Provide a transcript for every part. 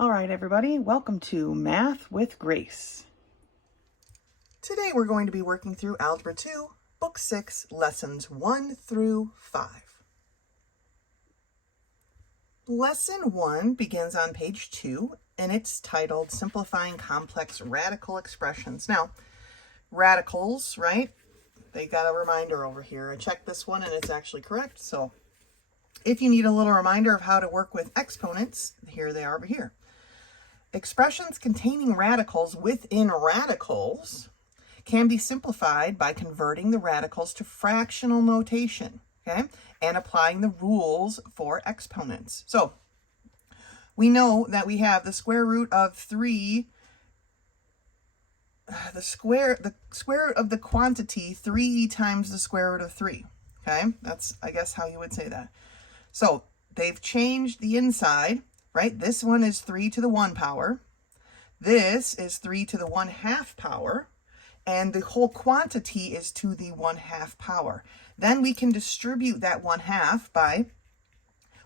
All right, everybody, welcome to Math with Grace. Today we're going to be working through Algebra 2, Book 6, Lessons 1 through 5. Lesson 1 begins on page 2, and it's titled Simplifying Complex Radical Expressions. Now, radicals, right? They got a reminder over here. I checked this one, and it's actually correct. So if you need a little reminder of how to work with exponents, here they are over here. Expressions containing radicals within radicals can be simplified by converting the radicals to fractional notation, okay, and applying the rules for exponents. So we know that we have the square root of 3, the square root of the quantity 3 times the square root of 3, okay? That's, I guess, how you would say that. So they've changed the inside, right? This one is 3 to the 1 power. This is 3 to the 1/2 power. And the whole quantity is to the 1/2 power. Then we can distribute that 1/2 by,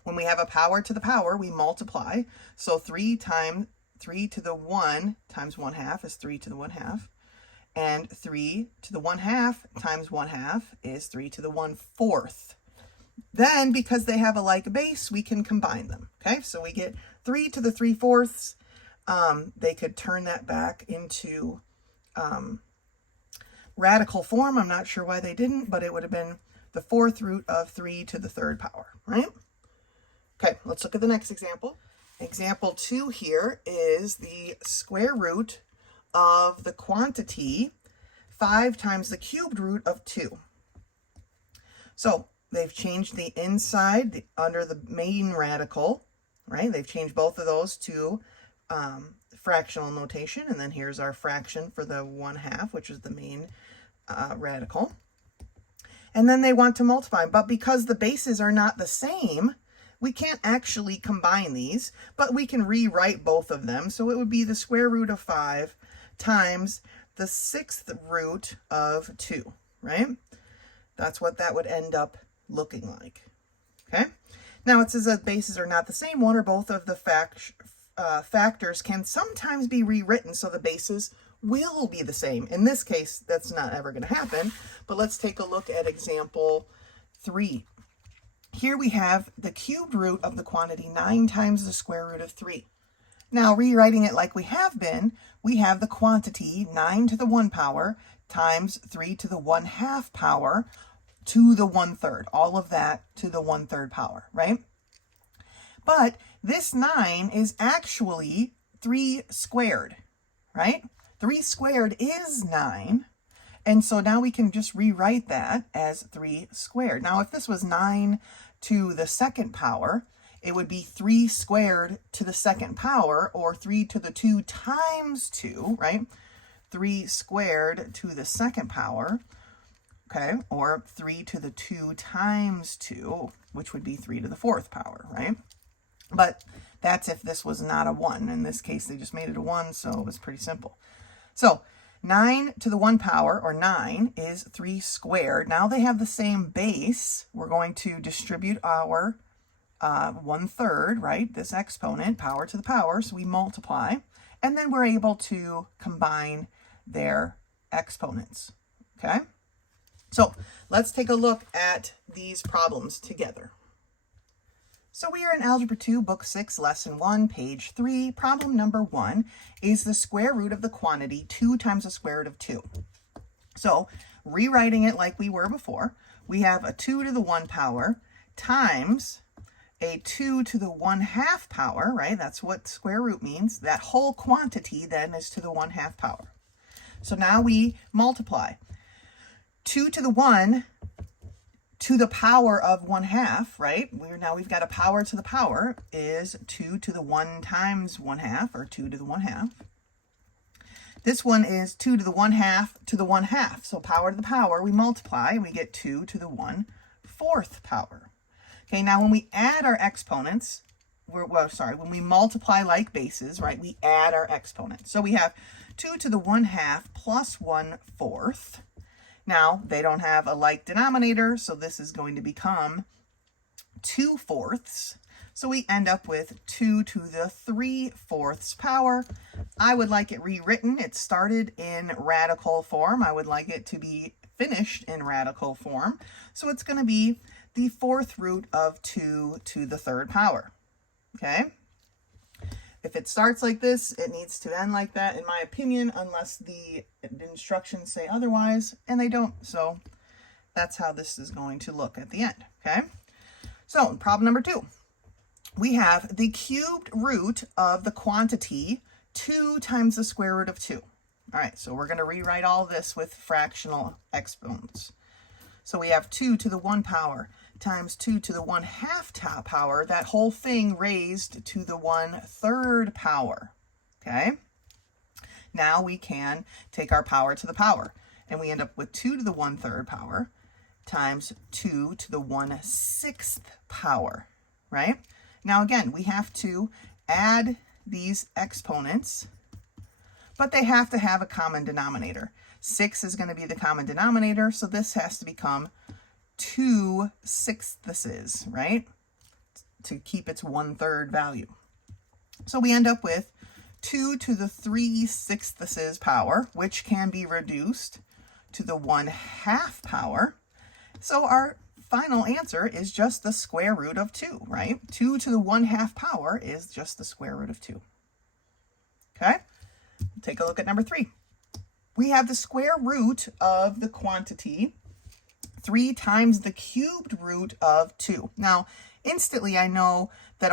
when we have a power to the power, we multiply. So 3 times 3 to the 1 times 1/2 is 3 to the 1/2. And 3 to the 1/2 times 1/2 is 3 to the 1/4. Then, because they have a like base, we can combine them, okay? So we get 3 to the 3/4. They could turn that back into radical form. I'm not sure why they didn't, but it would have been the 4th root of 3 to the 3rd power, right? Okay, let's look at the next example. Example 2 here is the square root of the quantity 5 times the cubed root of 2. So they've changed the inside under the main radical, right? They've changed both of those to fractional notation. And then here's our fraction for the 1/2, which is the main radical. And then they want to multiply. But because the bases are not the same, we can't actually combine these, but we can rewrite both of them. So it would be the square root of 5 times the 6th root of 2, right? That's what that would end up looking like, okay? Now it says that bases are not the same. One or both of the factors can sometimes be rewritten so the bases will be the same. In this case, that's not ever going to happen, but let's take a look at example 3. Here we have the cubed root of the quantity 9 times the square root of 3. Now, rewriting it like we have been, we have the quantity 9 to the 1 power times 3 to the 1/2 power to the 1/3. All of that to the 1/3 power, right? But this 9 is actually 3 squared, right? 3 squared is 9. And so now we can just rewrite that as 3 squared. Now, if this was 9 to the 2nd power, it would be 3 squared to the 2nd power, or 3 to the 2 times 2, right? 3 squared to the 2nd power, okay? Or 3 to the 2 times 2, which would be 3 to the 4th power, right? But that's if this was not a 1. In this case, they just made it a 1, so it was pretty simple. So 9 to the 1 power, or 9, is 3 squared. Now they have the same base. We're going to distribute our 1/3, right? This exponent, power to the power, so we multiply. And then we're able to combine their exponents, okay? So let's take a look at these problems together. So we are in Algebra 2, Book 6, Lesson 1, page 3. Problem number 1 is the square root of the quantity 2 times the square root of 2. So rewriting it like we were before, we have a 2 to the 1 power times a 2 to the 1/2 power, right? That's what square root means. That whole quantity then is to the 1/2 power. So now we multiply. 2 to the 1 to the power of 1/2, right? We've got a power to the power is 2 to the 1 times 1/2, or 2 to the 1/2. This one is 2 to the 1/2 to the 1/2. So power to the power, we multiply, and we get 2 to the 1/4 power. Okay, now when we add our exponents, when we multiply like bases, right, we add our exponents. So we have 2 to the 1/2 plus 1/4. Now, they don't have a like denominator, so this is going to become 2/4. So we end up with 2 to the 3/4 power. I would like it rewritten. It started in radical form. I would like it to be finished in radical form. So it's going to be the 4th root of 2 to the 3rd power. Okay? If it starts like this, it needs to end like that, in my opinion, unless the instructions say otherwise, and they don't. So that's how this is going to look at the end, okay? So problem number 2, we have the cubed root of the quantity 2 times the square root of 2. All right, so we're going to rewrite all this with fractional exponents. So we have 2 to the 1 power times 2 to the 1/2 power, that whole thing raised to the 1/3 power, okay? Now we can take our power to the power, and we end up with 2 to the 1/3 power times 2 to the 1/6 power, right? Now again, we have to add these exponents, but they have to have a common denominator. 6 is going to be the common denominator, so this has to become 2/6, right? To keep its 1/3 value. So we end up with 2 to the 3/6 power, which can be reduced to the 1/2 power. So our final answer is just the square root of 2, right? 2 to the 1/2 power is just the square root of 2. Okay? Take a look at number 3. We have the square root of the quantity 3 times the cubed root of 2. Now, instantly I know that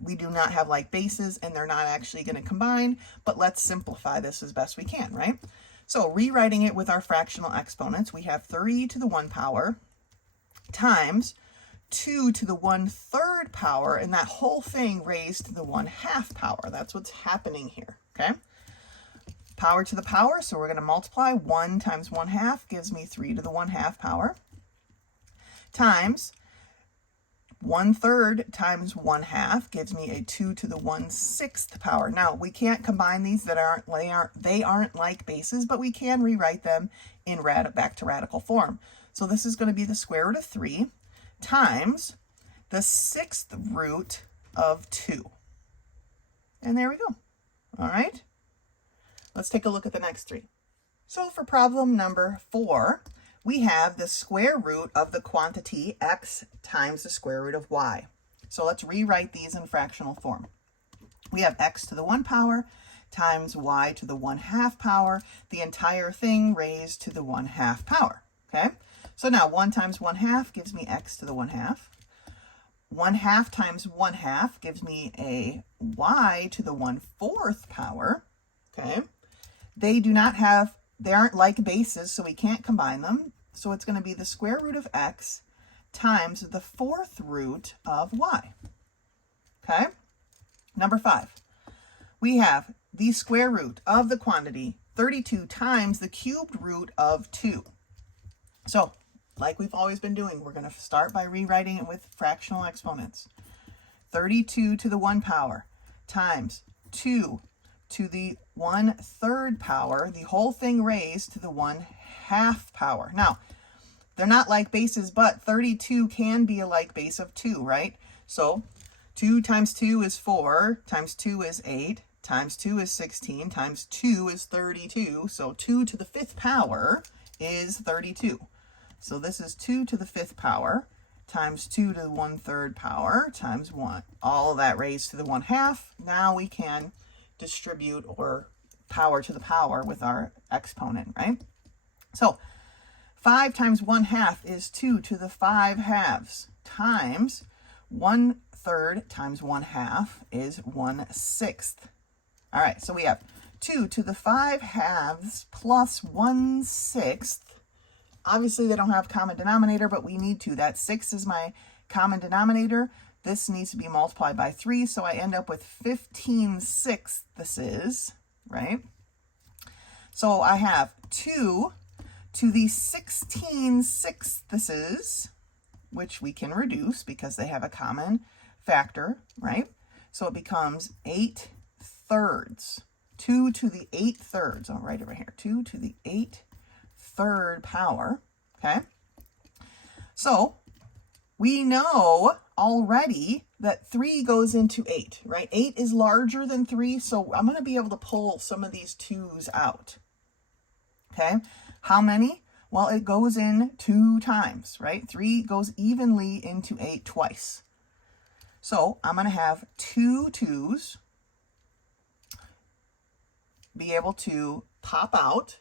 we do not have like bases and they're not actually going to combine, but let's simplify this as best we can, right? So rewriting it with our fractional exponents, we have 3 to the 1 power times 2 to the 1/3 power, and that whole thing raised to the 1/2 power. That's what's happening here, okay? Power to the power, so we're going to multiply. 1 times 1/2 gives me 3 to the 1/2 power, times 1/3 times 1/2 gives me a 2 to the 1/6 power. Now, we can't combine these, they aren't like bases, but we can rewrite them in back to radical form. So this is going to be the square root of 3 times the 6th root of 2. And there we go. All right. Let's take a look at the next 3. So for problem number 4, we have the square root of the quantity x times the square root of y. So let's rewrite these in fractional form. We have x to the 1 power times y to the 1/2 power, the entire thing raised to the 1/2 power, okay? So now 1 times 1/2 gives me x to the 1/2. 1/2 times 1/2 gives me a y to the 1/4 power, okay? They aren't like bases, so we can't combine them. So it's going to be the square root of x times the 4th root of y, okay? Number 5, we have the square root of the quantity 32 times the cubed root of 2. So, like we've always been doing, we're going to start by rewriting it with fractional exponents. 32 to the 1 power times 2 to the 1/3 power, the whole thing raised to the 1/2 power. Now, they're not like bases, but 32 can be a like base of 2, right? So 2 times 2 is 4, times 2 is 8, times 2 is 16, times 2 is 32. So 2 to the 5th power is 32. So this is 2 to the 5th power times 2 to the 1/3 power times 1. All of that raised to the 1/2. Now we can distribute or power to the power with our exponent, right? So 5 times 1/2 is 2 to the 5/2 times 1/3 times 1/2 is 1/6. All right, so we have 2 to the 5/2 plus 1/6. Obviously, they don't have common denominator, but we need to. That 6 is my common denominator. This needs to be multiplied by 3, so I end up with 15/6, right? So I have 2 to the 16/6, which we can reduce because they have a common factor, right? So it becomes 8/3. 2 to the 8/3. I'll write it right here. 2 to the 8/3 power, okay? So we know already that 3 goes into 8, right? 8 is larger than 3, so I'm going to be able to pull some of these 2's out. Okay, how many? Well, it goes in 2 times, right? 3 goes evenly into 8 twice. So I'm going to have 2 2's be able to pop out.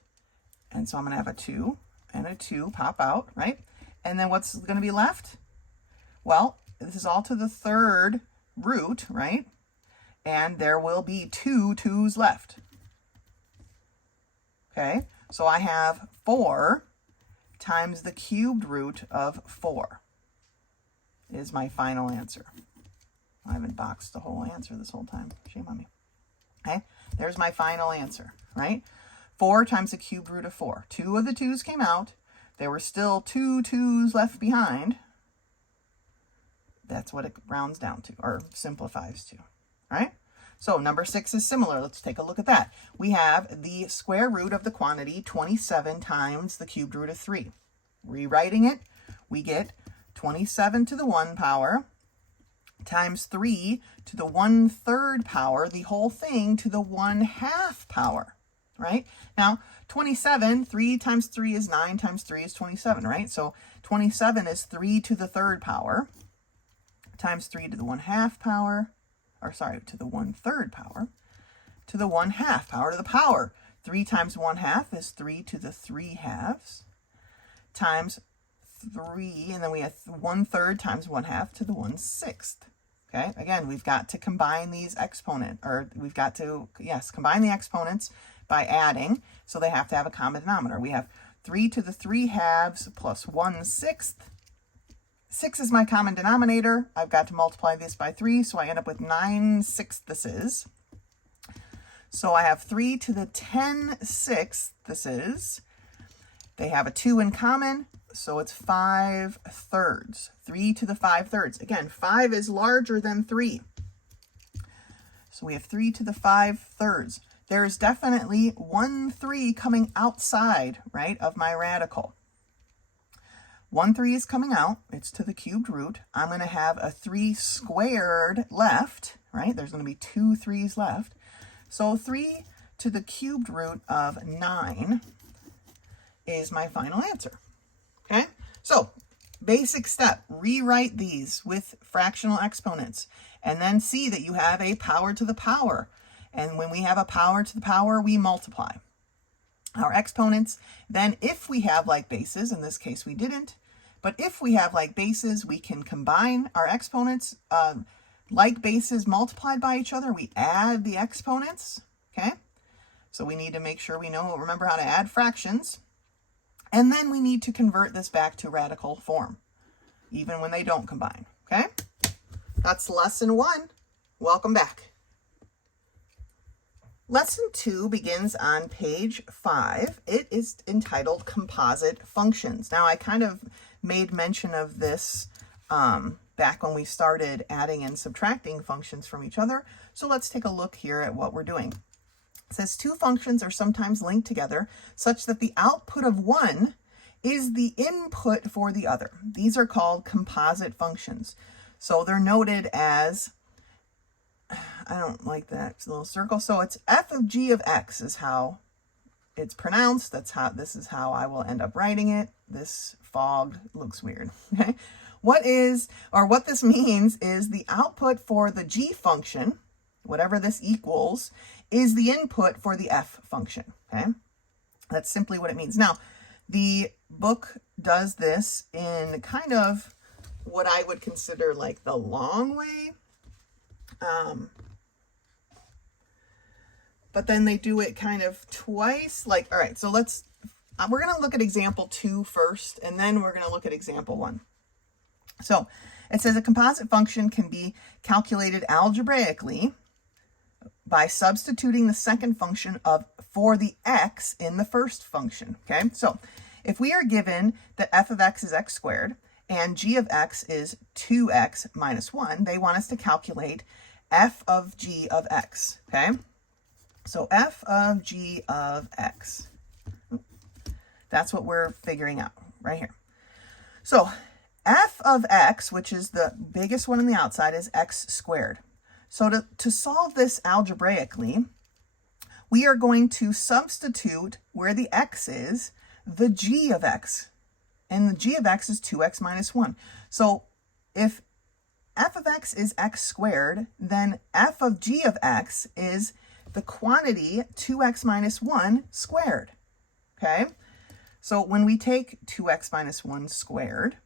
And so I'm going to have a 2 and a 2 pop out, right? And then what's going to be left? Well, this is all to the 3rd root, right? And there will be 2 2's left. Okay, so I have 4 times the cubed root of 4 is my final answer. I haven't boxed the whole answer this whole time. Shame on me. Okay, there's my final answer, right? 4 times the cubed root of 4. 2 of the 2's came out. There were still 2 2's left behind. That's what it rounds down to, or simplifies to, all right? So number 6 is similar. Let's take a look at that. We have the square root of the quantity 27 times the cubed root of 3. Rewriting it, we get 27 to the 1 power times 3 to the 1/3 power, the whole thing to the 1/2 power, right? Now, 27, 3 times 3 is 9 times 3 is 27, right? So 27 is 3 to the 3rd power times 3 to the 1/2 power, or sorry, to the 1/3 power, to the 1/2 power to the power. 3 times 1/2 is 3 to the 3/2 times 3, and then we have 1/3 times 1/2 to the 1/6. Okay, again, we've got to combine these exponents, or we've got to, yes, combine the exponents by adding, so they have to have a common denominator. We have 3 to the 3/2 plus 1/6. 6 is my common denominator. I've got to multiply this by 3, so I end up with 9/6. So I have 3 to the 10/6. They have a 2 in common, so it's 5/3. 3 to the 5/3. Again, 5 is larger than 3. So we have 3 to the 5/3. There's definitely 1 3 coming outside, right, of my radical. 1 3 is coming out. It's to the cubed root. I'm going to have a 3 squared left, right? There's going to be 2 3's left. So 3 to the cubed root of 9 is my final answer. Okay? So, basic step, rewrite these with fractional exponents, and then see that you have a power to the power. And when we have a power to the power, we multiply our exponents. Then if we have like bases, in this case we didn't, but if we have like bases, we can combine our exponents. Like bases multiplied by each other, we add the exponents, okay? So we need to make sure we remember how to add fractions. And then we need to convert this back to radical form, even when they don't combine, okay? That's lesson 1. Welcome back. Lesson 2 begins on page 5. It is entitled Composite Functions. Now, I kind of made mention of this back when we started adding and subtracting functions from each other. So let's take a look here at what we're doing. It says 2 functions are sometimes linked together such that the output of one is the input for the other. These are called composite functions. So they're noted as, I don't like that little circle. So it's f of g of x is how it's pronounced. This is how I will end up writing it. This fog looks weird. Okay. What this means is the output for the g function, whatever this equals, is the input for the f function. Okay. That's simply what it means. Now, the book does this in kind of what I would consider like the long way. But then they do it kind of twice. Like, all right, so we're going to look at example 2 first, and then we're going to look at example 1. So it says a composite function can be calculated algebraically by substituting the second function for the x in the first function, okay? So if we are given that f of x is x squared and g of x is 2x minus 1, they want us to calculate f of g of x, okay? So f of g of x, that's what we're figuring out right here. So f of x, which is the biggest one on the outside, is x squared. So to solve this algebraically, we are going to substitute where the x is, the g of x. And the g of x is 2x minus 1. So if f of x is x squared, then f of g of x is the quantity 2x minus 1 squared. Okay? So when we take 2x minus 1 squared,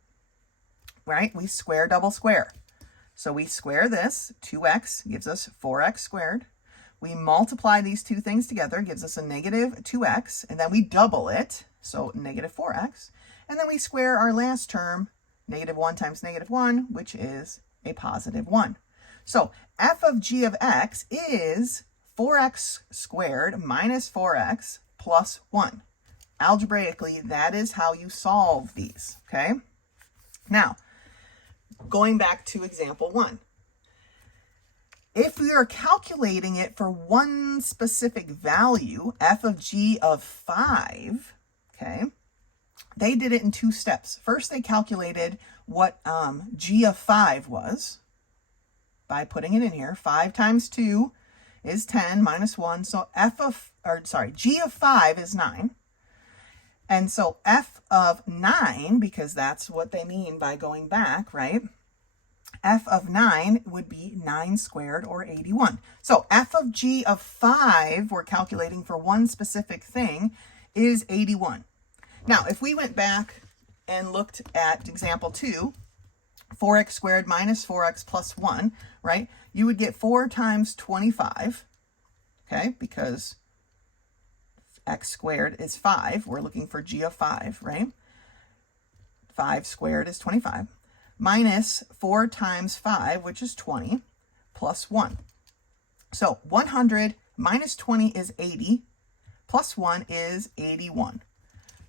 right, we square double square. So we square this, 2x gives us 4x squared. We multiply these two things together, gives us a negative 2x, and then we double it, so negative 4x. And then we square our last term, negative 1 times negative 1, which is a positive 1. So f of g of x is 4x squared minus 4x plus 1. Algebraically, that is how you solve these, okay? Now, going back to example 1. If we are calculating it for one specific value, f of g of 5, okay, they did it in 2 steps. First, they calculated what g of 5 was by putting it in here. 5 times 2 is 10 minus 1. So g of 5 is 9. And so f of 9, because that's what they mean by going back, right? F of 9 would be 9 squared, or 81. So f of g of 5, we're calculating for one specific thing, is 81. Now, if we went back and looked at example 2, 4x squared minus 4x plus 1, right? You would get 4 times 25, okay? Because x squared is 5. We're looking for g of 5, right? 5 squared is 25. Minus 4 times 5, which is 20, plus 1. So 100 minus 20 is 80, plus 1 is 81.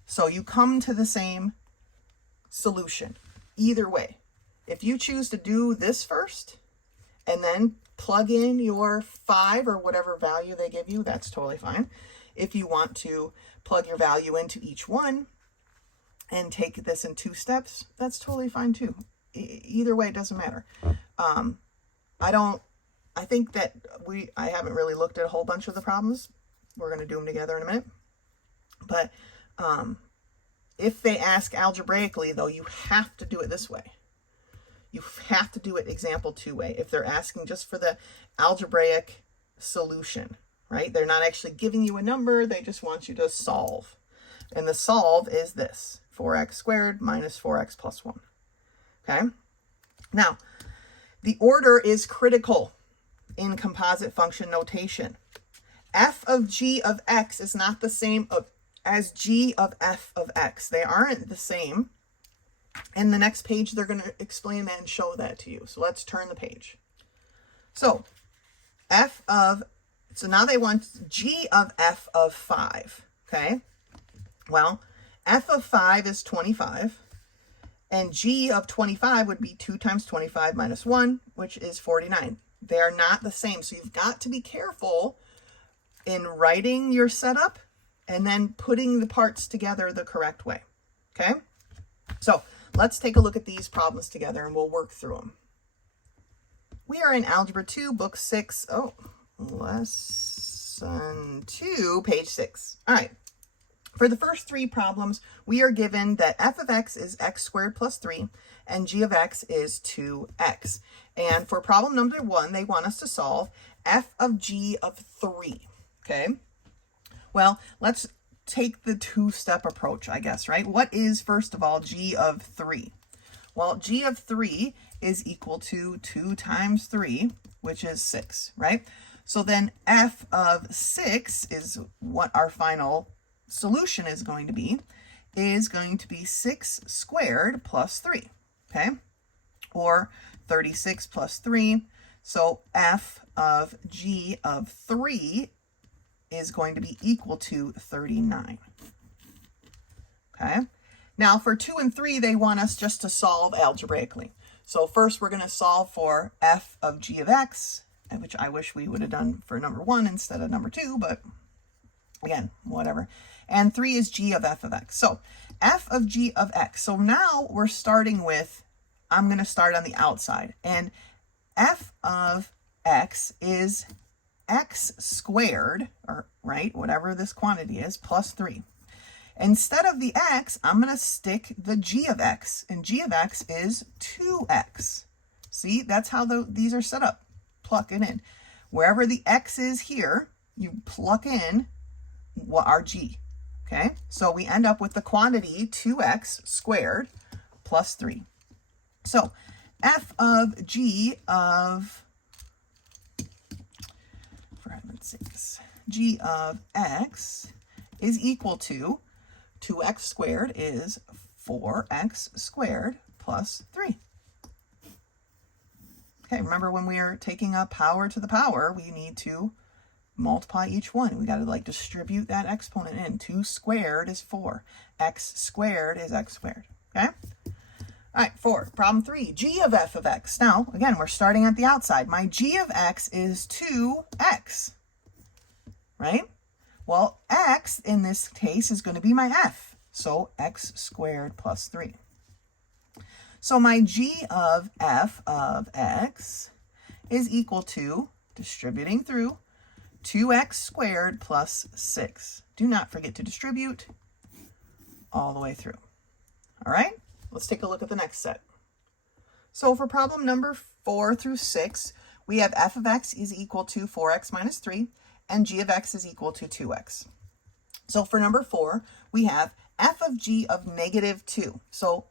So you come to the same solution either way. If you choose to do this first and then plug in your 5 or whatever value they give you, that's totally fine. If you want to plug your value into each one and take this in 2 steps, that's totally fine too. Either way, it doesn't matter. I think that I haven't really looked at a whole bunch of the problems. We're going to do them together in a minute. But if they ask algebraically, though, you have to do it this way. You have to do it example 2 way. If they're asking just for the algebraic solution, right? They're not actually giving you a number. They just want you to solve. And the solve is this, 4x squared minus 4x plus 1. Okay? Now, the order is critical in composite function notation. F of g of x is not the same as g of f of x. They aren't the same. In the next page, they're going to explain that and show that to you. So let's turn the page. So now they want g of f of 5. Okay? Well, f of 5 is 25. And g of 25 would be 2 times 25 minus 1, which is 49. They are not the same. So you've got to be careful in writing your setup and then putting the parts together the correct way. Okay? So let's take a look at these problems together and we'll work through them. We are in Algebra 2, Book 6. Lesson 2, page 6. All right. For the first 3 problems, we are given that f of x is x squared plus 3 and g of x is 2x. And for problem number 1, they want us to solve f of g of 3. Okay? Well, let's take the 2-step approach, I guess, right? What is, first of all, g of 3? Well, g of 3 is equal to 2 times 3, which is 6, right? So then f of 6 is what our final solution is going to be 6 squared plus 3, okay? Or 36 plus 3. So f of g of 3 is going to be equal to 39, okay? Now for 2 and 3, they want us just to solve algebraically. So first we're going to solve for f of g of x, which I wish we would have done for number 1 instead of number 2, but Again, whatever. And 3 is g of f of x. So f of g of x. So now we're starting with, I'm going to start on the outside. And f of x is x squared, or right, whatever this quantity is, plus 3. Instead of the x, I'm going to stick the g of x. And g of x is 2x. See, that's how these are set up. Plug it in. Wherever the x is here, you plug in our g. Okay, so we end up with the quantity 2x squared plus 3. So f of g of, for heaven's sakes, g of x is equal to 2x squared is 4x squared plus 3. Okay, remember when we are taking a power to the power, we need to multiply each one. We got to like distribute that exponent in. 2 squared is 4. X squared is x squared. Okay? All right, 4. Problem 3. G of f of x. Now, again, we're starting at the outside. My g of x is 2x. Right? Well, x in this case is going to be my f. So x squared plus 3. So my g of f of x is equal to, distributing through, 2x squared plus 6. Do not forget to distribute all the way through. All right, let's take a look at the next set. So for problem number 4 through 6, we have f of x is equal to 4x minus 3, and g of x is equal to 2x. So for number 4, we have f of g of negative 2. So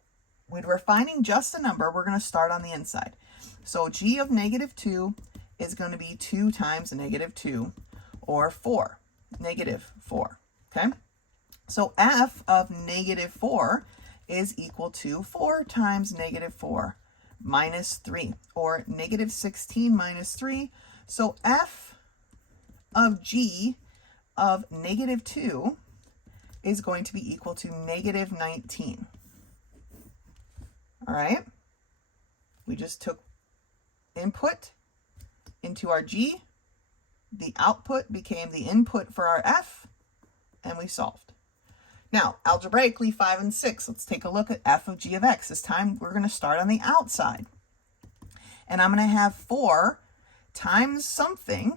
when we're finding just a number, we're going to start on the inside. So g of negative 2 is going to be 2 times negative 2, or 4, negative 4, okay? So f of negative 4 is equal to 4 times negative 4 minus 3, or negative 16 minus 3. So f of g of negative 2 is going to be equal to negative 19. All right? We just took input into our g, the output became the input for our f, and we solved. Now, algebraically, 5 and 6, let's take a look at f of g of x. This time, we're going to start on the outside. And I'm going to have 4 times something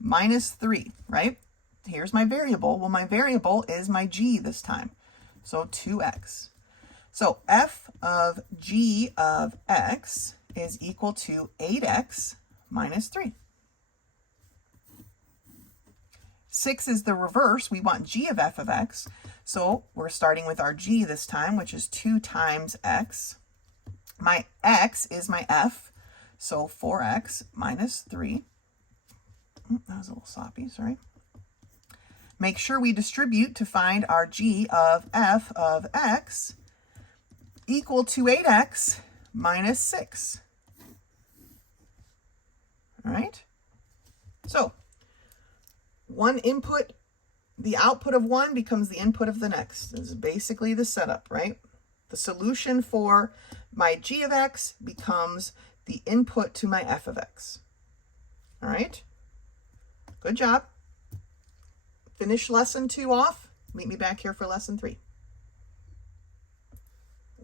minus 3, right? Here's my variable. Well, my variable is my g this time, so 2x. So f of g of x is equal to 8x minus 3. 6 is the reverse. We want g of f of x. So we're starting with our g this time, which is 2 times x. My x is my f, so 4x minus 3. That was a little sloppy, sorry. Make sure we distribute to find our g of f of x equal to 8x minus 6. All right? So, one input, the output of one becomes the input of the next. This is basically the setup, right? The solution for my g of x becomes the input to my f of x. All right? Good job. Finish lesson 2 off. Meet me back here for lesson 3.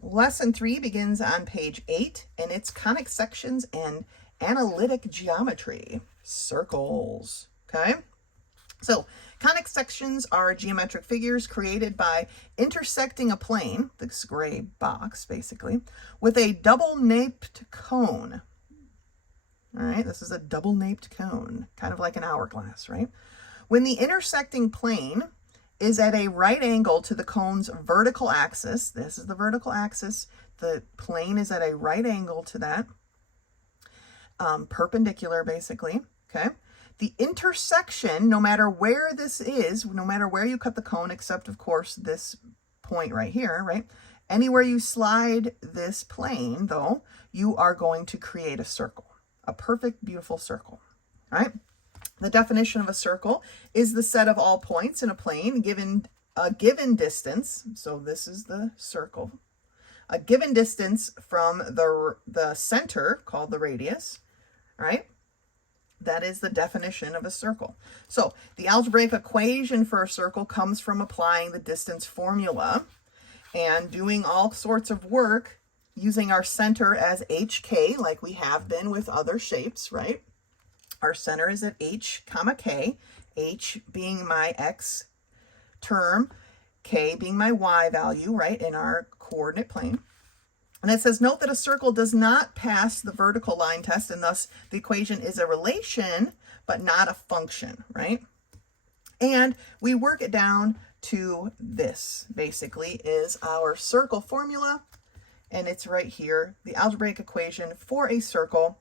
Lesson 3 begins on page 8, and it's conic sections and analytic geometry. Circles, okay? So, conic sections are geometric figures created by intersecting a plane, this gray box basically, with a double-naped cone. All right, this is a double-naped cone, kind of like an hourglass, right? When the intersecting plane is at a right angle to the cone's vertical axis, this is the vertical axis, the plane is at a right angle to that, perpendicular basically, okay? The intersection, no matter where this is, no matter where you cut the cone, except of course this point right here, right? Anywhere you slide this plane though, you are going to create a circle, a perfect, beautiful circle, all right? The definition of a circle is the set of all points in a plane given a given distance. So this is the circle. A given distance from the center, called the radius, right? That is the definition of a circle. So the algebraic equation for a circle comes from applying the distance formula and doing all sorts of work using our center as HK, like we have been with other shapes, right? Our center is at H comma K, H being my X term, K being my Y value, right, in our coordinate plane. And it says, note that a circle does not pass the vertical line test, and thus the equation is a relation, but not a function, right? And we work it down to this, basically, is our circle formula, and it's right here, the algebraic equation for a circle.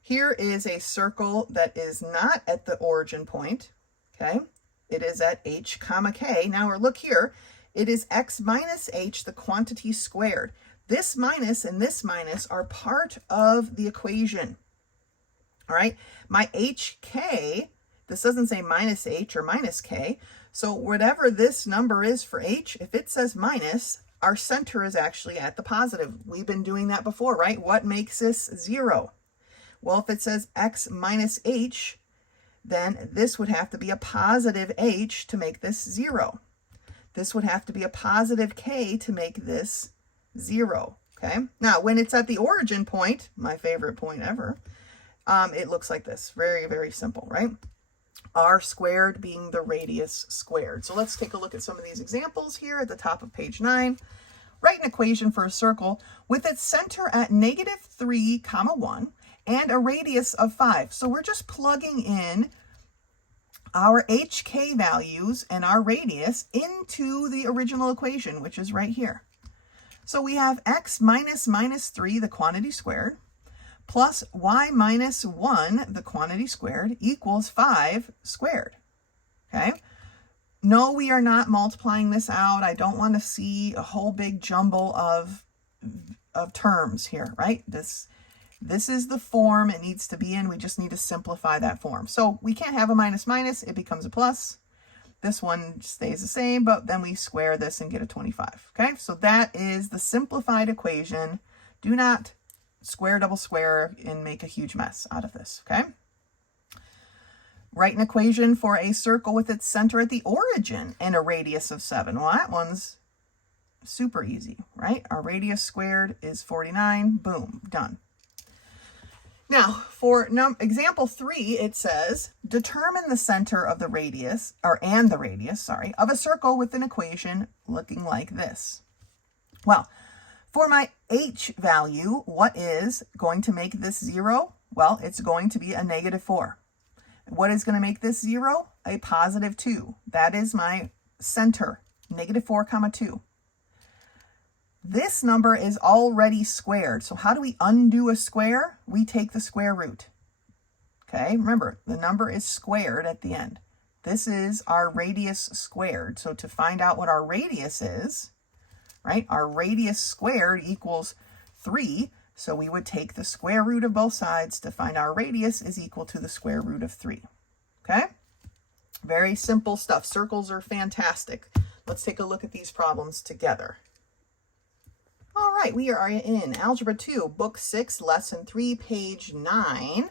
Here is a circle that is not at the origin point, okay? It is at H comma K. Now, look here, it is X minus H, the quantity squared. This minus and this minus are part of the equation, all right? My HK, this doesn't say minus H or minus K, so whatever this number is for H, if it says minus, our center is actually at the positive. We've been doing that before, right? What makes this 0? Well, if it says X minus H, then this would have to be a positive H to make this 0. This would have to be a positive K to make this 0, okay? Now, when it's at the origin point, my favorite point ever, it looks like this. Very, very simple, right? R squared being the radius squared. So let's take a look at some of these examples here at the top of page 9. Write an equation for a circle with its center at -3, 1 and a radius of 5. So we're just plugging in our HK values and our radius into the original equation, which is right here. So we have X minus -3, the quantity squared, plus Y minus 1, the quantity squared, equals 5 squared, okay? No, we are not multiplying this out. I don't want to see a whole big jumble of terms here, right? This is the form it needs to be in. We just need to simplify that form. So we can't have a minus minus. It becomes a plus. This one stays the same, but then we square this and get a 25, okay? So that is the simplified equation. Do not square, double square, and make a huge mess out of this, okay? Write an equation for a circle with its center at the origin and a radius of 7. Well, that one's super easy, right? Our radius squared is 49. Boom, done. Now, for example 3, it says, determine the center of the radius, of a circle with an equation looking like this. Well, for my H value, what is going to make this 0? Well, it's going to be a -4. What is going to make this 0? A +2. That is my center, -4, 2. This number is already squared. So how do we undo a square? We take the square root. Okay, remember, the number is squared at the end. This is our radius squared. So to find out what our radius is, right, our radius squared equals 3. So we would take the square root of both sides to find our radius is equal to the square root of 3. Okay? Very simple stuff. Circles are fantastic. Let's take a look at these problems together. All right, we are in Algebra 2, Book 6, Lesson 3, page 9.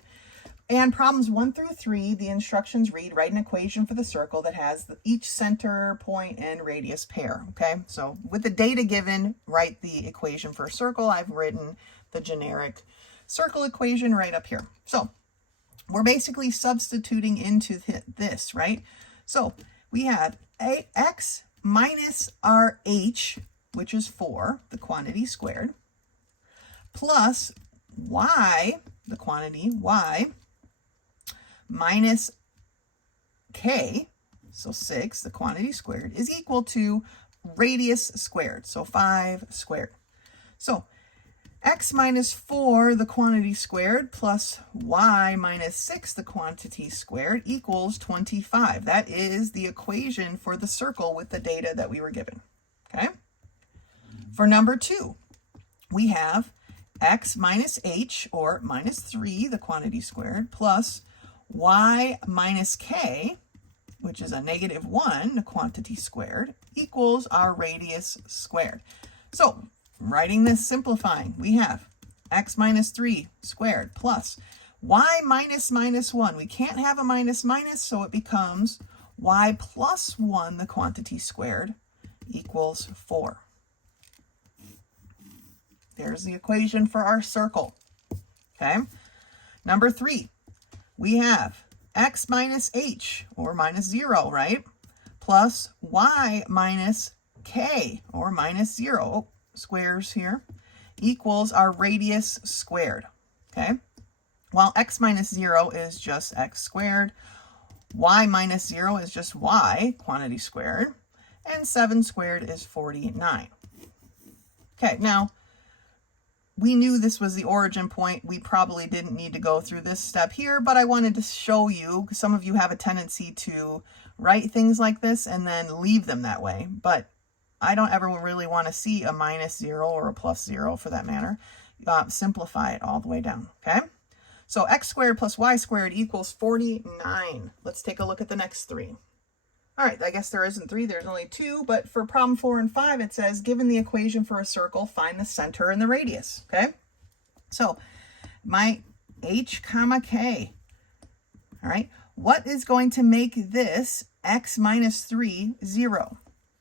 And problems 1 through 3, the instructions read, write an equation for the circle that has each center, point, and radius pair, okay? So with the data given, write the equation for a circle. I've written the generic circle equation right up here. So we're basically substituting into this, right? So we have X minus our H, which is 4, the quantity squared, plus Y, the quantity Y, minus K, so 6, the quantity squared, is equal to radius squared, so 5 squared. So X minus 4, the quantity squared, plus Y minus 6, the quantity squared, equals 25. That is the equation for the circle with the data that we were given, okay? For number 2, we have X minus H, or minus 3, the quantity squared, plus Y minus K, which is a -1, the quantity squared, equals our radius squared. So writing this, simplifying, we have X minus 3 squared plus y minus minus 1. We can't have a minus minus, so it becomes y plus 1, the quantity squared, equals 4. There's the equation for our circle. Okay. Number 3, we have x minus h, or minus 0, right? Plus y minus k, or minus 0, squares here, equals our radius squared. Okay. Well, x minus 0 is just x squared. Y minus 0 is just y, quantity squared. And 7 squared is 49. Okay, now, we knew this was the origin point. We probably didn't need to go through this step here, but I wanted to show you, because some of you have a tendency to write things like this and then leave them that way. But I don't ever really want to see a minus 0 or a plus 0 for that matter. Simplify it all the way down, okay? So x squared plus y squared equals 49. Let's take a look at the next 3. All right, I guess there isn't 3, there's only 2, but for problem 4 and 5, it says, given the equation for a circle, find the center and the radius, okay? So my h comma k, all right, what is going to make this x minus 3 0?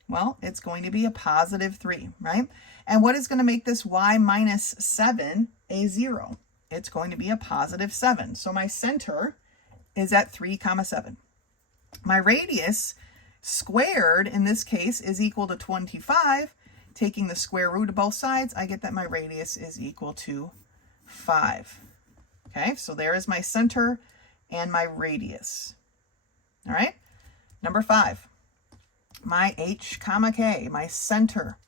Well, it's going to be a positive 3, right? And what is going to make this y minus 7 a 0? It's going to be a positive 7. So my center is at 3 comma 7. My radius squared in this case is equal to 25. Taking the square root of both sides, I get that my radius is equal to 5. Okay, so there is my center and my radius. All right, number 5. My h comma k, my center.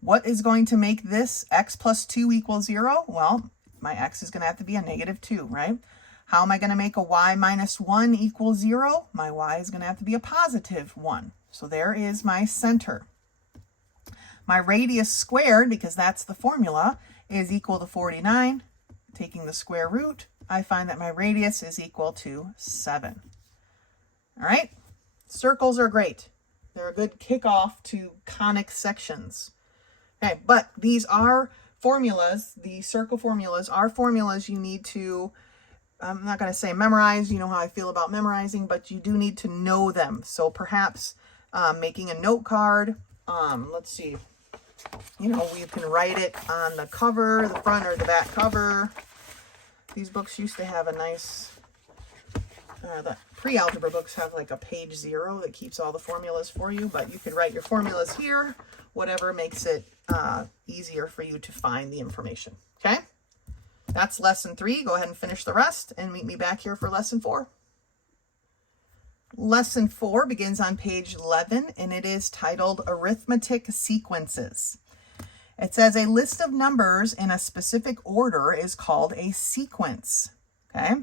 What is going to make this x plus 2 equal 0? Well, my x is going to have to be a negative 2, right? How am I going to make a y minus 1 equal 0? My y is going to have to be a positive 1. So there is my center. My radius squared, because that's the formula, is equal to 49. Taking the square root, I find that my radius is equal to 7. All right? Circles are great. They're a good kickoff to conic sections. Okay, but these are formulas. The circle formulas are formulas you need to, I'm not going to say memorize, you know how I feel about memorizing, but you do need to know them. So perhaps making a note card, let's see, you know, you can write it on the cover, the front or the back cover. These books used to have a nice, the pre-algebra books have like a page 0 that keeps all the formulas for you, but you could write your formulas here, whatever makes it easier for you to find the information, okay? That's lesson 3. Go ahead and finish the rest and meet me back here for lesson 4. Lesson 4 begins on page 11, and it is titled Arithmetic Sequences. It says a list of numbers in a specific order is called a sequence, okay?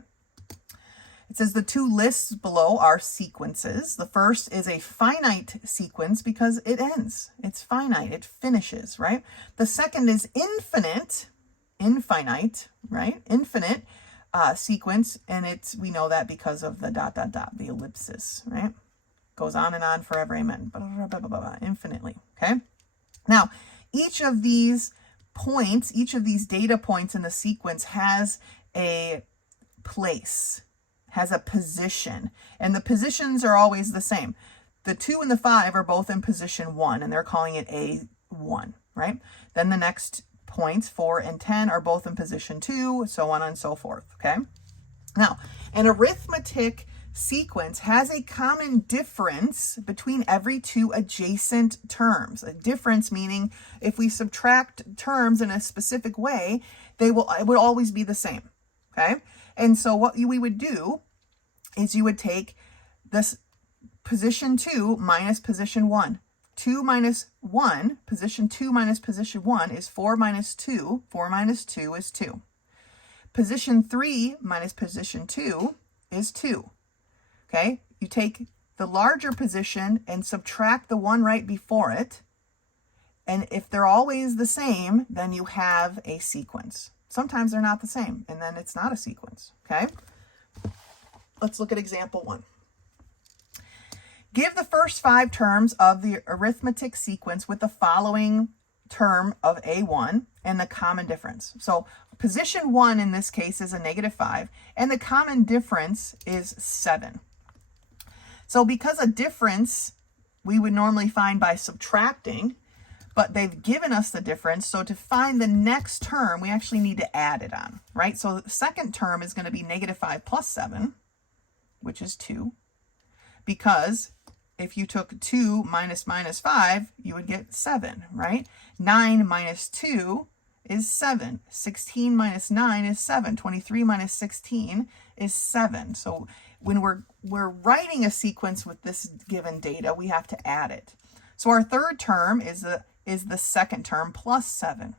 It says the 2 lists below are sequences. The first is a finite sequence because it ends. It's finite. It finishes, right? The second is infinite, right? Infinite sequence, and we know that because of the ... the ellipsis, right? Goes on and on forever, amen. Infinitely, okay? Now, each of these points, each of these data points in the sequence has a place, has a position, and the positions are always the same. The 2 and the 5 are both in position 1, and they're calling it A1, right? Then the next points, 4 and 10, are both in position 2, so on and so forth, okay? Now, an arithmetic sequence has a common difference between every 2 adjacent terms. A difference meaning if we subtract terms in a specific way, it would always be the same, okay? And so what we would do is you would take this position 2 minus position 1. 2 minus 1, position 2 minus position 1 is 4 minus 2. 4 minus 2 is 2. Position 3 minus position 2 is 2. Okay? You take the larger position and subtract the one right before it. And if they're always the same, then you have a sequence. Sometimes they're not the same, and then it's not a sequence, okay? Let's look at example 1. Give the first 5 terms of the arithmetic sequence with the following term of A1 and the common difference. So position 1 in this case is a -5, and the common difference is 7. So because a difference we would normally find by subtracting, but they've given us the difference, so to find the next term, we actually need to add it on, right? So the second term is going to be -5 plus 7, which is 2, because if you took 2 minus -5, you would get 7, right? 9 minus 2 is 7. 16 minus 9 is 7. 23 minus 16 is 7. So when we're writing a sequence with this given data, we have to add it. So our third term is the second term plus 7.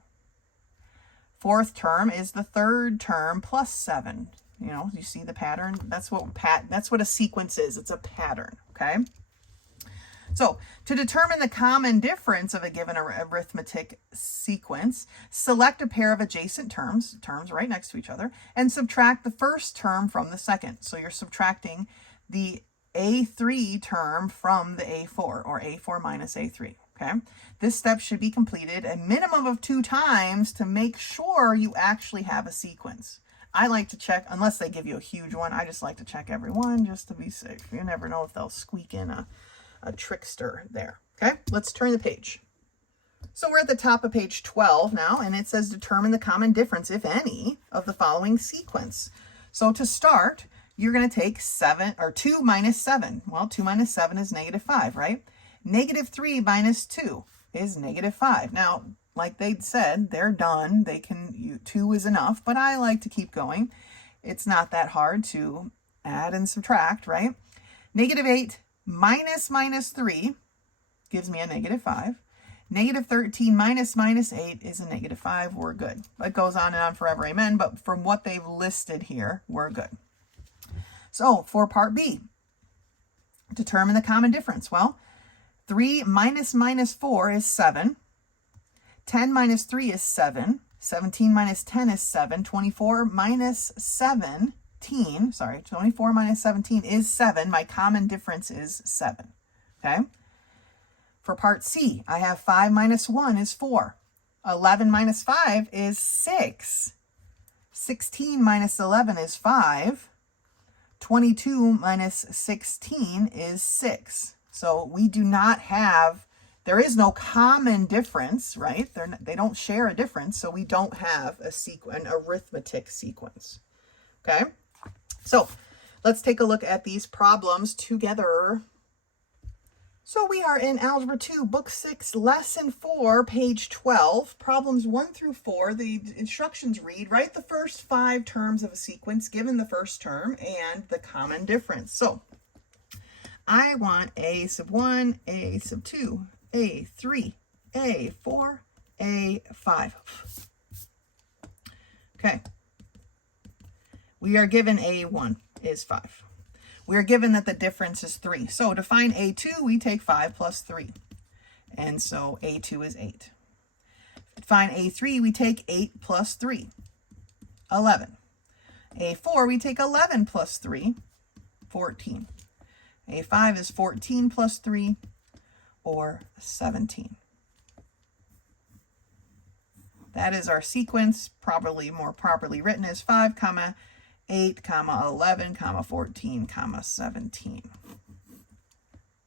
Fourth term is the third term plus 7. You know, you see the pattern? That's what a sequence is. It's a pattern, okay? So to determine the common difference of a given arithmetic sequence, select a pair of adjacent terms right next to each other, and subtract the first term from the second. So you're subtracting the A3 term from the A4, or A4 minus A3, okay? This step should be completed a minimum of 2 times to make sure you actually have a sequence. I like to check, unless they give you a huge one, I just like to check every one just to be safe. You never know if they'll squeak in a trickster there. Okay, let's turn the page. So we're at the top of page 12 now, and it says determine the common difference, if any, of the following sequence. So to start, you're going to take 2 minus 7. Well, 2 minus 7 is -5, right? -3 minus 2 is -5. Now, like they'd said, they're done. 2 is enough, but I like to keep going. It's not that hard to add and subtract, right? -8 minus 3 gives me a -5. -13 minus 8 is a -5. We're good. It goes on and on forever, amen. But from what they've listed here, we're good. So for part B, determine the common difference. Well, 3 minus 4 is 7. 10 minus 3 is 7. 17 minus 10 is 7. 24 minus 17 is 7. My common difference is 7. Okay. For part C, I have 5 minus 1 is 4. 11 minus 5 is 6. 16 minus 11 is 5. 22 minus 16 is 6. So we do not have, there is no common difference, right? They don't share a difference, so we don't have an arithmetic sequence. Okay? So let's take a look at these problems together. So we are in Algebra 2, Book 6, Lesson 4, page 12, problems 1 through 4. The instructions read, write the first 5 terms of a sequence given the first term and the common difference. So I want A sub 1, A sub 2, A3, A4, A5. Okay. We are given A1 is 5. We are given that the difference is 3. So to find A2, we take 5 plus 3. And so A2 is 8. To find A3, we take 8 plus 3, 11. A4, we take 11 plus 3, 14. A5 is 14 plus 3, or 17. That is our sequence, probably more properly written as 5, 8, 11, 14, 17.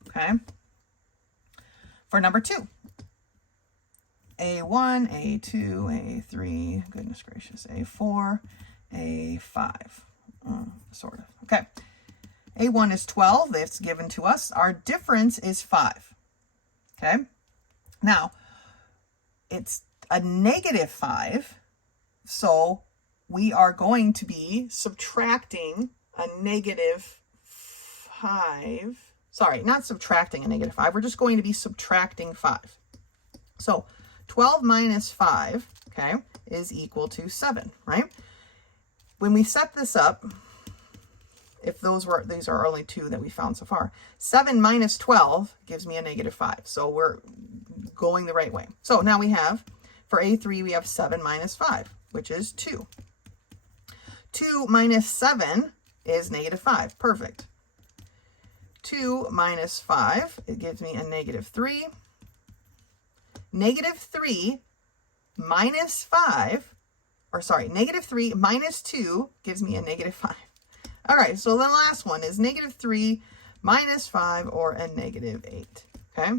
Okay. For number 2, A1, A2, A3, goodness gracious, A4, A5, sort of. Okay. A1 is 12. That's given to us. Our difference is 5. Okay. Now, it's a -5, so we are going to be subtracting a -5. Sorry, not subtracting a -5. We're just going to be subtracting 5. So 12 minus 5, okay, is equal to 7, right? When we set this up, if these are only 2 that we found so far, 7 minus 12 gives me a -5. So we're going the right way. So now we have, for A3, we have 7 minus 5, which is 2. 2 minus 7 is -5. Perfect. 2 minus 5, it gives me a -3. negative 3 minus 5, or sorry, negative 3 minus 2 gives me a negative 5. All right, so the last one is negative 3 minus 5, or a negative 8, okay?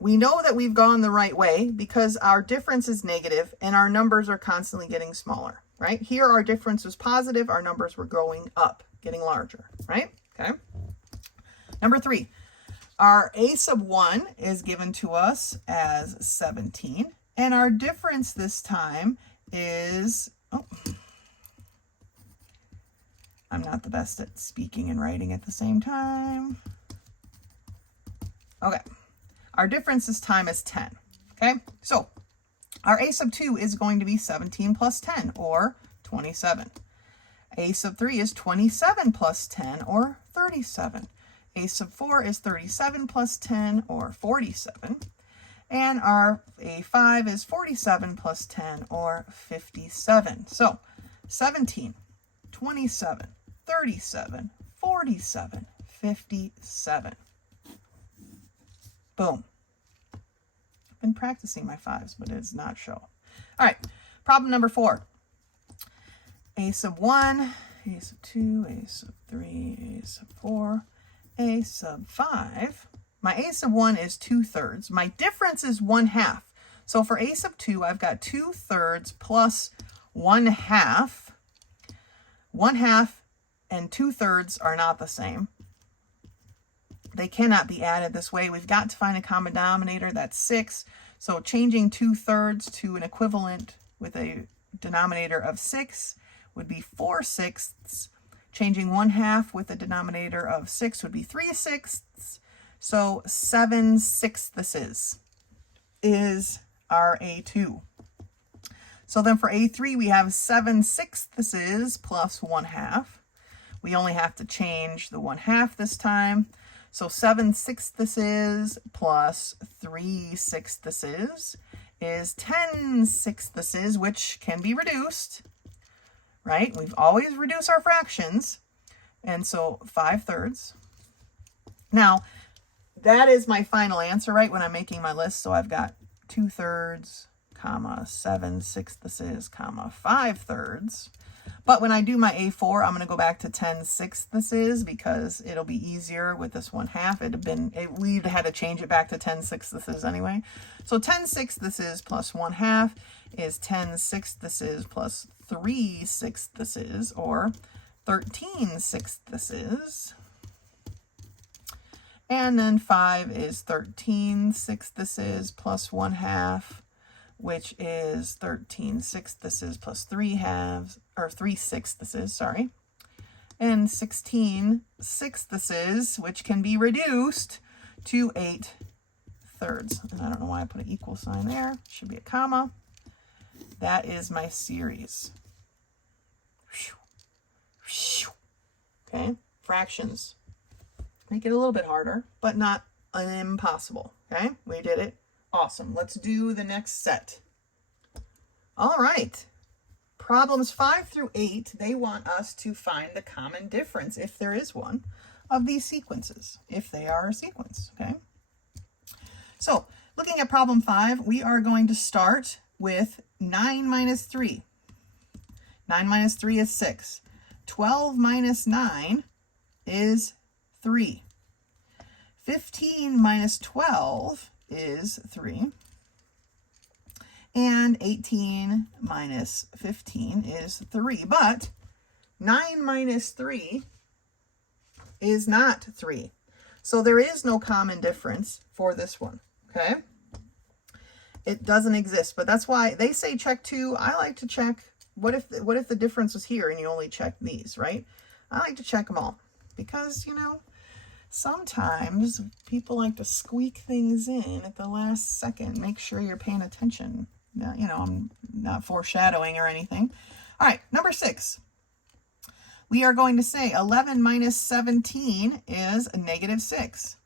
We know that we've gone the right way because our difference is negative and our numbers are constantly getting smaller, right? Here our difference was positive, our numbers were going up, getting larger, right? Okay. Number 3, our a sub 1 is given to us as 17, and our difference this time is, I'm not the best at speaking and writing at the same time. Okay. Our difference this time is 10, okay? So our a sub 2 is going to be 17 plus 10, or 27. A sub 3 is 27 plus 10, or 37. A sub 4 is 37 plus 10, or 47. And our A5 is 47 plus 10, or 57. So 17, 27, 37, 47, 57. Boom. I've been practicing my 5s, but it does not show. All right, problem number 4. A sub 1, A sub 2, A sub 3, A sub 4, A sub 5. My A sub 1 is 2/3. My difference is 1/2. So for A sub 2, I've got 2/3 plus 1/2. 1/2 and 2/3 are not the same. They cannot be added this way. We've got to find a common denominator. That's 6. So changing 2/3 to an equivalent with a denominator of 6 would be 4/6. Changing 1/2 with a denominator of 6 would be 3/6. So 7/6 is our A2. So then for A3, we have 7/6 plus 1/2. We only have to change the 1/2 this time. So 7/6 plus 3/6 is 10/6, which can be reduced, right? We've always reduced our fractions. And so 5/3. Now, that is my final answer, right, when I'm making my list. So I've got 2/3, comma, 7/6, comma, 5/3. But when I do my A4, I'm going to go back to 10/6 because it'll be easier with this 1/2. We'd had to change it back to 10/6 anyway. So 10/6 plus 1/2 is 10/6 plus 3/6, or 13/6. And then 5 is 13/6 plus 1/2, which is 13/6 plus 3/2, or 3/6, sorry. And 16/6, which can be reduced to 8/3. And I don't know why I put an equal sign there. It should be a comma. That is my series. Okay, fractions. Make it a little bit harder, but not impossible. Okay, we did it. Awesome. Let's do the next set. All right. Problems 5 through 8, they want us to find the common difference, if there is one, of these sequences, if they are a sequence, okay? So, looking at problem 5, we are going to start with 9 minus 3. 9 minus 3 is 6. 12 minus 9 is 3. 15 minus 12 is 3. And 18 minus 15 is 3. But 9 minus 3 is not 3. So there is no common difference for this one, okay? It doesn't exist, but that's why they say check 2. I like to check, what if the difference was here and you only check these, right? I like to check them all because, you know, sometimes people like to squeak things in at the last second. Make sure you're paying attention. You know, I'm not foreshadowing or anything. All right, number 6. We are going to say 11 minus 17 is a negative 6.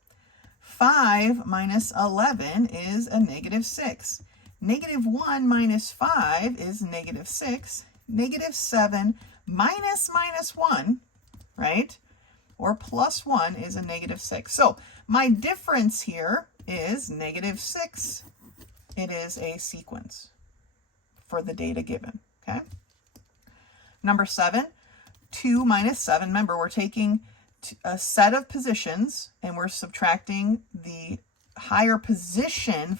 5 minus 11 is a negative 6. Negative 1 minus 5 is negative 6. Negative 7 minus 1, right? Or plus 1 is a negative 6. So my difference here is -6. It is a sequence for the data given, okay? Number 7, 2 minus 7. Remember, we're taking a set of positions and we're subtracting the higher position,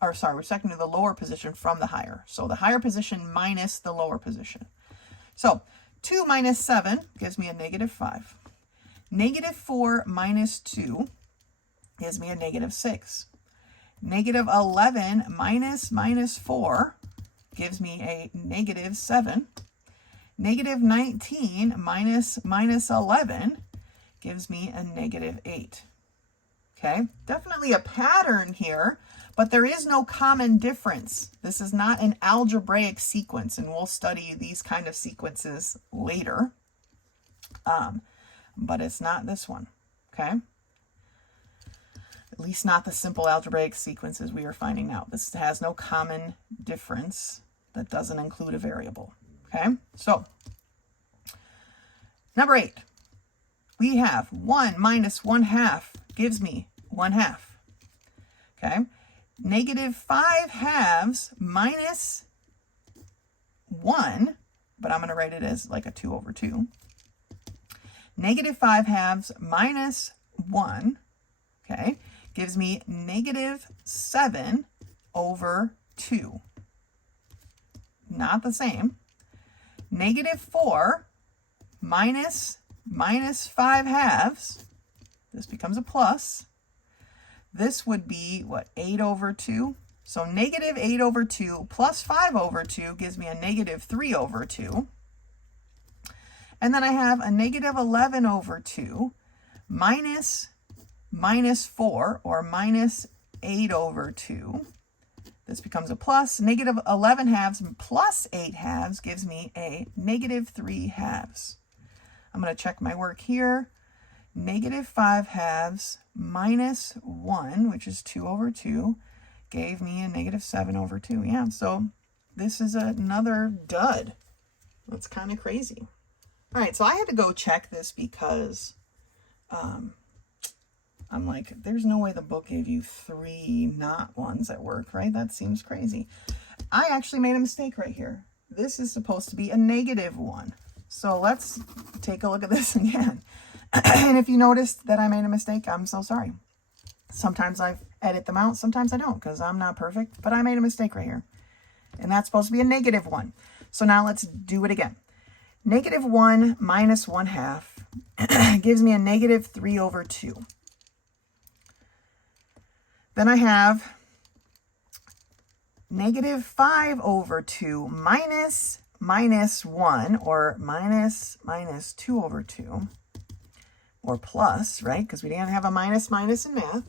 or sorry, we're subtracting the lower position from the higher. So the higher position minus the lower position. So 2 minus 7 gives me a -5. -4 minus 2 gives me a -6. -11 minus 4 gives me a -7. -19 minus 11 gives me a -8. Okay, definitely a pattern here, but there is no common difference. This is not an algebraic sequence, and we'll study these kind of sequences later. But it's not this one, okay? At least not the simple algebraic sequences we are finding out. This has no common difference that doesn't include a variable, okay? So, number 8, we have 1 minus 1/2 gives me 1/2, okay? -5/2 minus 1, but I'm going to write it as like a 2/2. -5/2 minus 1, okay, gives me -7/2. Not the same. -4 minus 5/2. This becomes a plus. This would be, what, 8/2? So -8/2 plus 5/2 gives me a -3/2. And then I have a -11/2 minus 4, or -8/2. This becomes a plus. -11/2 plus 8/2 gives me a -3/2. I'm going to check my work here. -5/2 minus 1, which is 2/2, gave me a -7/2. Yeah, so this is another dud. That's kind of crazy. All right, so I had to go check this because I'm like, there's no way the book gave you 3 not ones at work, right? That seems crazy. I actually made a mistake right here. This is supposed to be a -1. So let's take a look at this again. And if you noticed that I made a mistake, I'm so sorry. Sometimes I edit them out, sometimes I don't, because I'm not perfect, but I made a mistake right here. And that's supposed to be a -1. So now let's do it again. -1 minus 1/2 gives me a -3/2. Then I have -5/2 minus 1, or minus 2/2, or plus, right? Because we didn't have a minus in math. I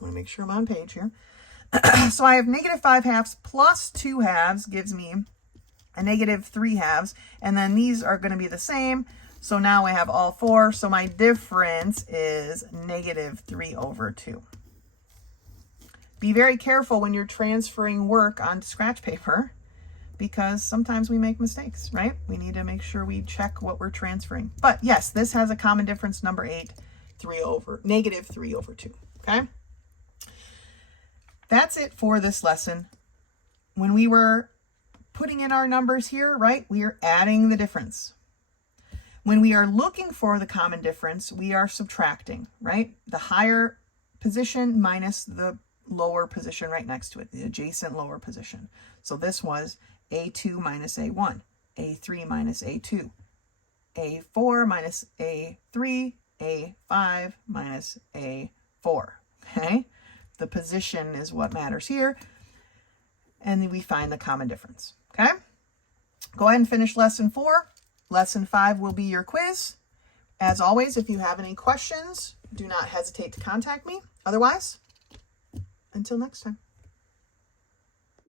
want to make sure I'm on page here. So I have -5/2 plus 2/2 gives me a -3/2, and then these are going to be the same. So now I have all 4. So my difference is -3/2. Be very careful when you're transferring work onto scratch paper, because sometimes we make mistakes, right? We need to make sure we check what we're transferring. But yes, this has a common difference, number 8, -3/2, okay? That's it for this lesson. When we were putting in our numbers here, right, we are adding the difference. When we are looking for the common difference, we are subtracting, right? The higher position minus the lower position right next to it, the adjacent lower position. So this was A2 minus A1, A3 minus A2, A4 minus A3, A5 minus A4, okay? The position is what matters here, and then we find the common difference, okay? Go ahead and finish lesson 4. Lesson 5 will be your quiz. As always, if you have any questions, do not hesitate to contact me. Otherwise, until next time.